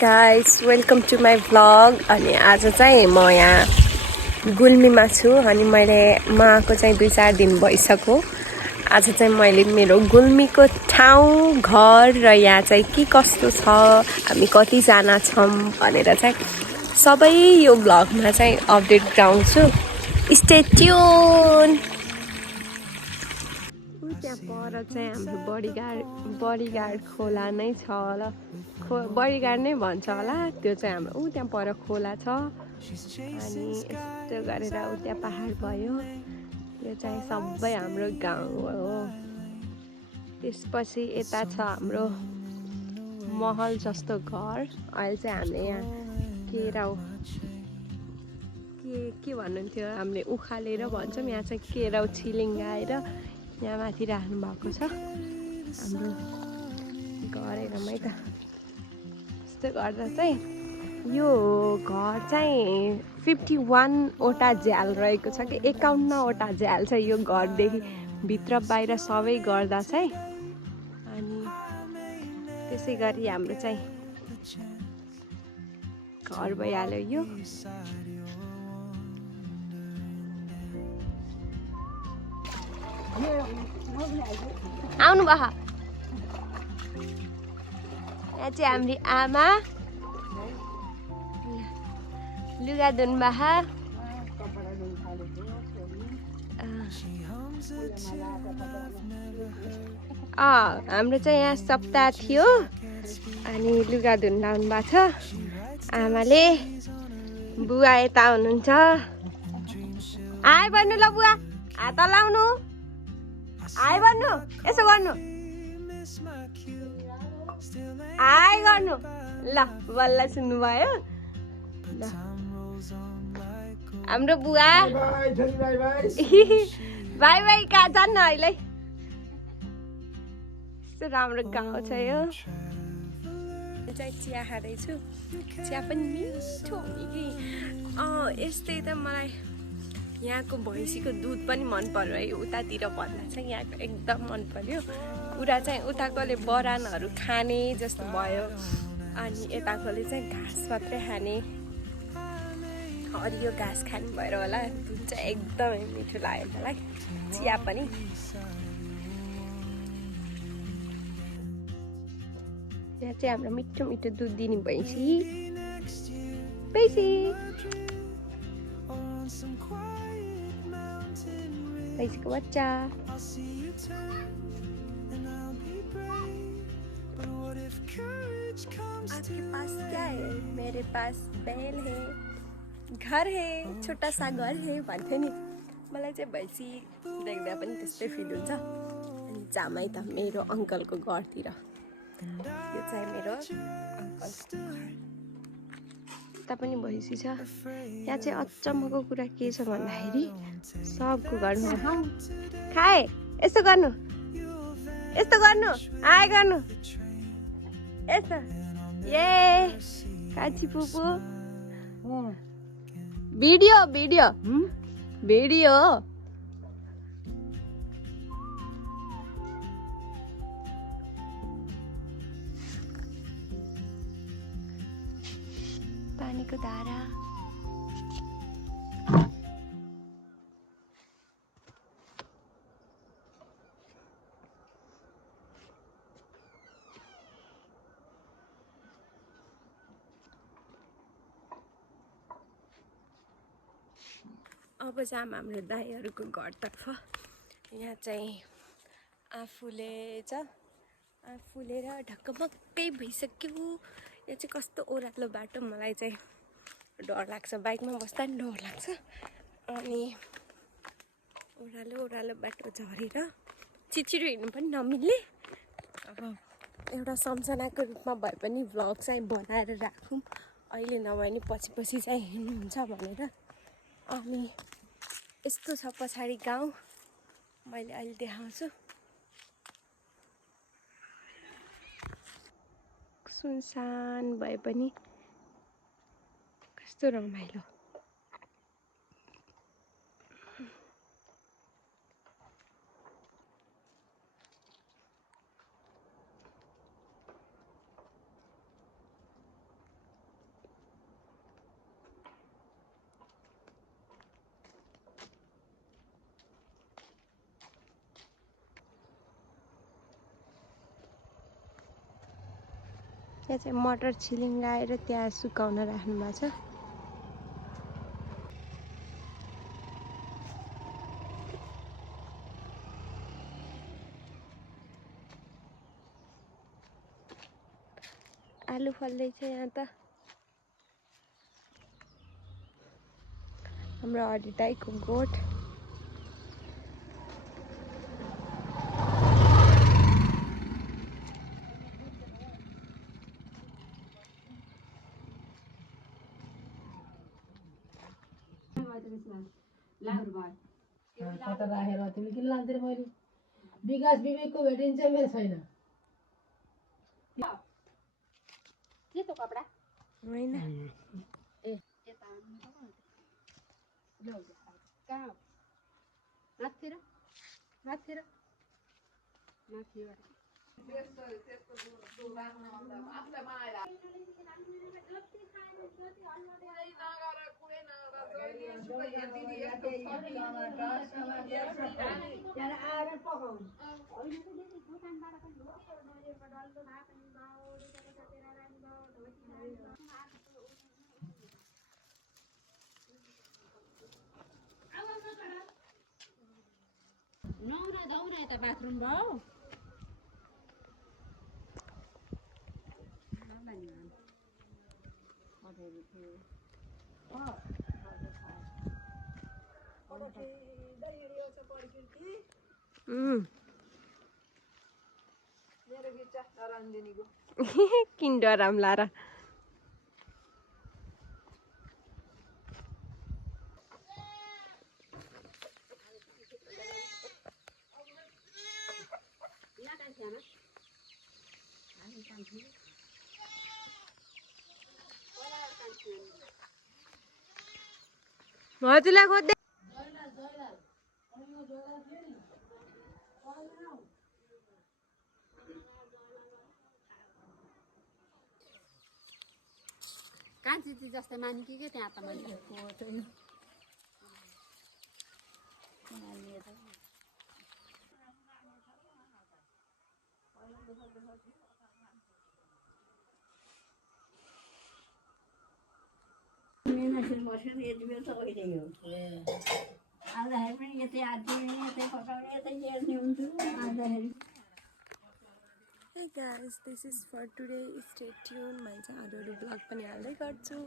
Guys welcome to my vlog. अनि आज चाहिँ म यहाँ गुल्मीमा छु अनि मैले आएको चाहिँ 2-4 दिन भइसक्यो। आज चाहिँ मैले मेरो गुल्मीको ठाउँ घर र यहाँ चाहिँ के कस्तो छ, हामी कतिजना छौँ भनेर चाहिँ सबै यो भ्लगमा चाहिँ अपडेट गराउँछु। Stay tune. त्यहाँ पर चाहिँ हाम्रो बडीगार्ड खोला नै छ होला, बडीगार्ड नै भन्छ होला त्यो चाहिँ हाम्रो त्यहाँ पर खोला छ। अनि यस्तो गरेर त्यहाँ पहाड भयो, यो चाहिँ सबै हाम्रो गाउँ हो। त्यसपछि यता छ हाम्रो महल जस्तो घर। अहिले चाहिँ हामीले यहाँ केराउ के भन्नुहुन्थ्यो, हामीले उखालेर भन्छौँ, यहाँ चाहिँ केराउ छिलिङ्गाएर यहाँ माथि राख्नु भएको छ हाम्रो घर। हेरौँ त, यस्तो गर्दा चाहिँ यो घर चाहिँ 51वटा झ्याल रहेको छ कि 51वटा झ्याल छ यो घरदेखि भित्र बाहिर सबै गर्दा चाहिँ। अनि त्यसै गरी हाम्रो चाहिँ घर भइहाल्यो यो। आउनु भयो। यहाँ चाहिँ हाम्रो आमा लुगा धुनु भयो। हाम्रो चाहिँ यहाँ सप्ताह थियो अनि लुगा धुनु लाउनु भएको छ आमाले। बुवा यता हुनुहुन्छ। आइ भन्नु ल बुवा, हात लाउनु, आइ भन्नु, यसो गर्नु, आइ गर्नु ल। बल्ल सुन्नुभयो ल हाम्रो बुवा। बाई बाई कहाँ जान्न अहिले। यस्तो राम्रो गाउँ छ यो। चाहिँ चिया खाँदैछु, चिया पनि मिठो हुने कि। यस्तै त मलाई यहाँको भैँसीको दुध पनि मन पर्यो है, उतातिर भन्दा चाहिँ यहाँको एकदम मन पर्यो। कुरा चाहिँ उताकोले बरानहरू खाने जस्तो भयो अनि यताकोले चाहिँ घाँस मात्रै खाने, हरियो घाँस खाने भएर होला दुध चाहिँ एकदमै मिठो लाग्यो मलाई। चिया पनि यहाँ चाहिँ हाम्रो मिठो मिठो दुध दिने भैँसी भैँसीको बच्चा। आपके पास क्या है? मेरे पास बैल है, घर है, छोटा सा घर है भन्थ्यो नि। मलाई चाहिँ भैँसी देख्दा पनि त्यस्तै फिल हुन्छ। अनि जामै त मेरो अङ्कलको घरतिर, यो चाहिँ मेरो अङ्कलको घर। यता पनि भैँसी छ। यहाँ चाहिँ अचम्मको कुरा के छ भन्दाखेरि सबको घरमा खाए यस्तो गर्नु, यस्तो गर्नु, आए गर्नु, यस्तो ए कान्छी पुपु। भिडियो भिडियो भिडियो पानीको धारा। अब जाम हाम्रो दाइहरूको घरतर्फ। यहाँ चाहिँ आफूले ढक्कमक्कै भइसक्यो। यो चाहिँ कस्तो ओह्रालो बाटो, मलाई चाहिँ डर लाग्छ, बाइकमा बस्दा पनि डर लाग्छ। अनि ओह्रालो बाटो झरेर छिटो हिँड्नु पनि नमिल्ने। अब एउटा सम्झनाको रूपमा भए पनि भ्लग चाहिँ बनाएर राखौँ, अहिले नभए नि पछि चाहिँ हिँड्नुहुन्छ भनेर। अनि यस्तो छ पछाडि गाउँ, मैले अहिले देखाउँछु। सुनसान भए पनि कस्तो रमाइलो। यहाँ चाहिँ मटर छिलिङ्गाएर त्यहाँ सुकाउन राख्नु भएको छ। आलु फल्दैछ यहाँ त। हाम्रो हरि दाइको गोठ। कता राखेर तिमी किन लान्थ्यौ मैले विकास विवेकको भेटिन्छ मेरो छैन के त कपडा होइन ए यता लो कहाँ माथितिर माथितिर नुहाउन जाउँ न यता बाथरुम भयो किन डराम लारा हजुरलाई खोज्दै कान्छी जस्तै मानिकी के त्यहाँ त मैले Hey guys, this is for today. Stay tuned. मैले चाहिँ अरू ब्लग पनि हाल्दै गर्छु।